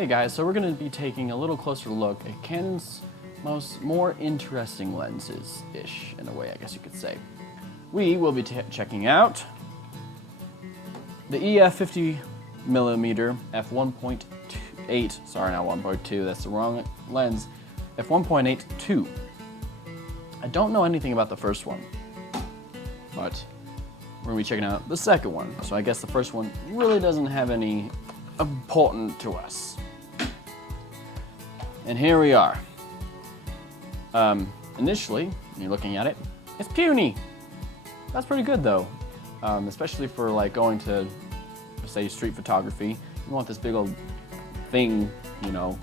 Hey guys, so we're going to be taking a little closer look at Canon's more interesting lenses-ish, in a way, I guess you could say. We will be checking out the EF 50mm f1.8, sorry, not 1.2, that's the wrong lens, f1.8-2. I don't know anything about the first one, but we're going to be checking out the second one. So I guess the first one really doesn't have any important to us. And here we are. Initially, when you're looking at it, it's puny. That's pretty good though, especially for like going to, say, street photography. You want this big old thing, you know,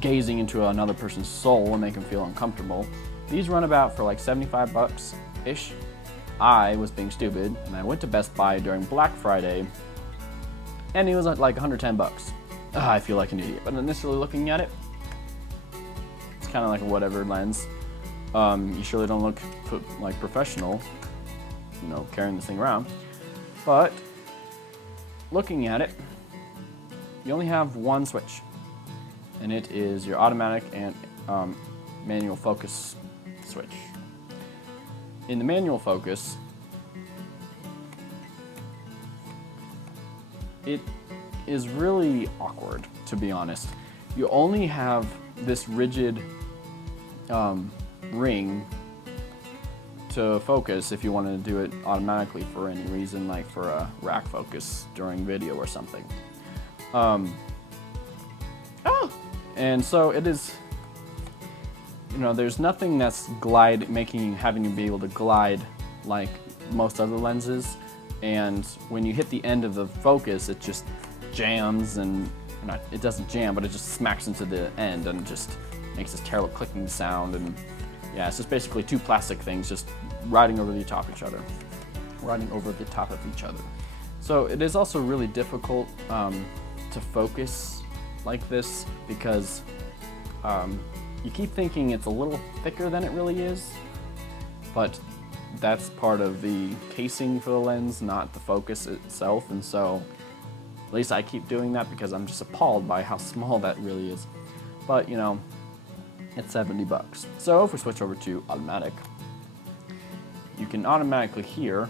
gazing into another person's soul and make them feel uncomfortable. These run about for like 75 bucks-ish. I was being stupid and I went to Best Buy during Black Friday and it was like 110 bucks. I feel like an idiot, but initially looking at it, it's kind of like a whatever lens. You surely don't look like professional, you know, carrying this thing around. But looking at it, you only have one switch, and it is your automatic and manual focus switch. In the manual focus, it is really awkward, to be honest. You only have this rigid ring to focus if you want to do it automatically for any reason, like for a rack focus during video or something. And so it is, you know, there's nothing that's having you be able to glide like most other lenses. And when you hit the end of the focus, it just jams, and it doesn't jam, but it just smacks into the end and just makes this terrible clicking sound. And yeah, it's just basically two plastic things just riding over the top of each other. So it is also really difficult to focus like this because you keep thinking it's a little thicker than it really is, but that's part of the casing for the lens, not the focus itself. And so at least I keep doing that because I'm just appalled by how small that really is. But you know, it's 70 bucks. So if we switch over to automatic, you can automatically hear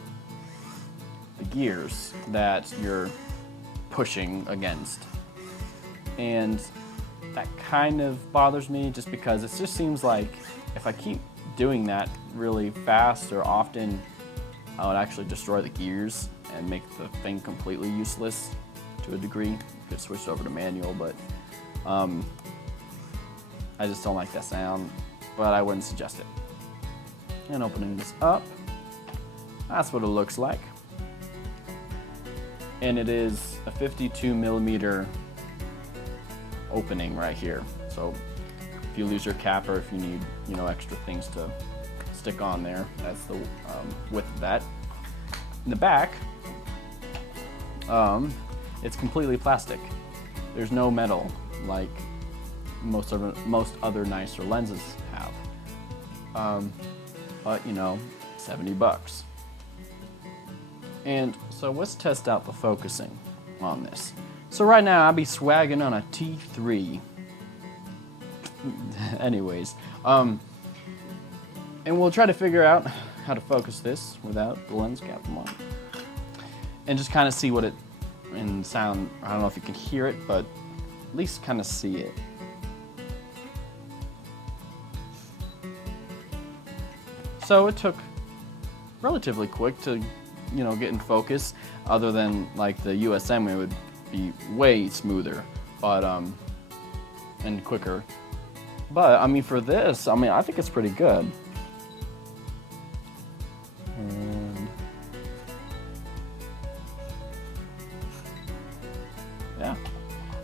the gears that you're pushing against. And that kind of bothers me just because it just seems like if I keep doing that really fast or often, I would actually destroy the gears and make the thing completely useless to a degree. You could switch over to manual, but I just don't like that sound, but I wouldn't suggest it. And opening this up, that's what it looks like. And it is a 52mm opening right here. So if you lose your cap or if you need, you know, extra things to stick on there, that's the width of that. In the back, it's completely plastic. There's no metal like most other nicer lenses have. But you know, 70 bucks. And so let's test out the focusing on this. So right now I'll be swagging on a T3. Anyways, and we'll try to figure out how to focus this without the lens cap on. And just kind of see what it, and sound, I don't know if you can hear it, but at least kind of see it. So it took relatively quick to, you know, get in focus, other than like the USM, it would be way smoother, but and quicker. But I mean, for this, I mean, I think it's pretty good. And yeah,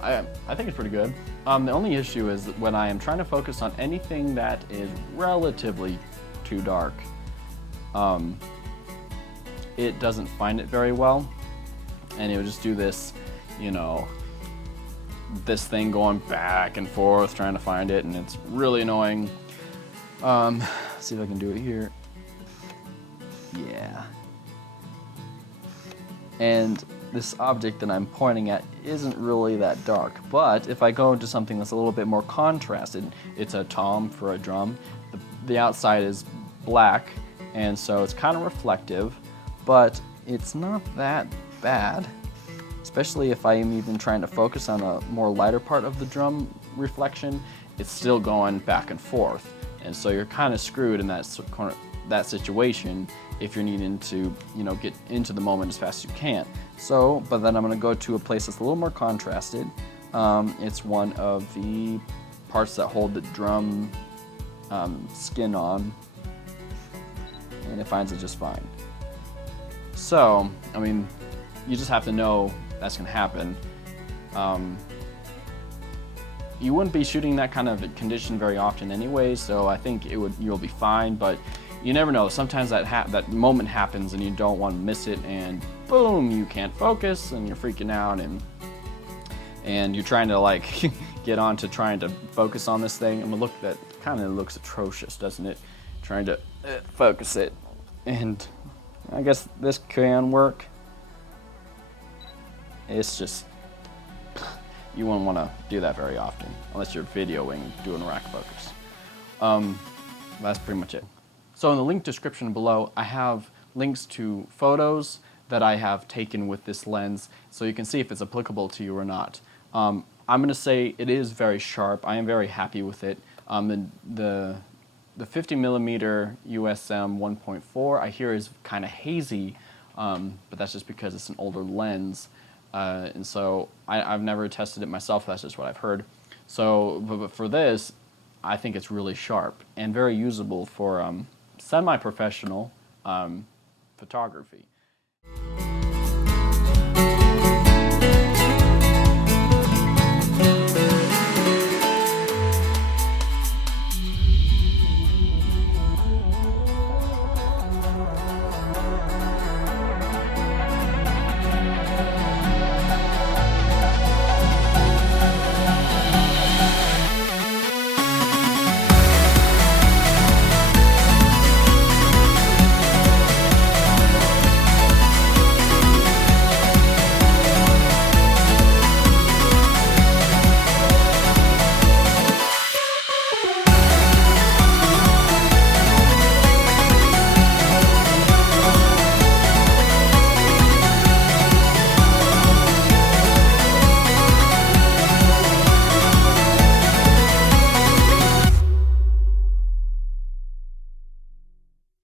I think it's pretty good. The only issue is when I am trying to focus on anything that is relatively too dark, it doesn't find it very well, and it would just do this, you know, this thing going back and forth trying to find it, and it's really annoying. See if I can do it here. Yeah. And this object that I'm pointing at isn't really that dark. But if I go into something that's a little bit more contrasted, it's a tom for a drum, the outside is black, and so it's kind of reflective, but it's not that bad, especially if I am even trying to focus on a more lighter part of the drum reflection. It's still going back and forth, and so you're kind of screwed in that situation if you're needing to, you know, get into the moment as fast as you can. So, but then I'm going to go to a place that's a little more contrasted. It's one of the parts that hold the drum skin on, and it finds it just fine. So, I mean, you just have to know that's going to happen. You wouldn't be shooting that kind of condition very often anyway, so I think you'll be fine, but you never know. Sometimes that moment happens and you don't want to miss it, and boom, you can't focus and you're freaking out, and you're trying to like get on to trying to focus on this thing. I mean, look, that kind of looks atrocious, doesn't it? Trying to focus it, and I guess this can work. It's just, you wouldn't want to do that very often unless you're videoing, doing rack focus. That's pretty much it. So in the link description below, I have links to photos that I have taken with this lens, so you can see if it's applicable to you or not. I'm going to say it is very sharp. I am very happy with it. The 50mm USM 1.4 I hear is kind of hazy, but that's just because it's an older lens. And so I've never tested it myself, that's just what I've heard. So, but for this, I think it's really sharp and very usable for semi-professional photography.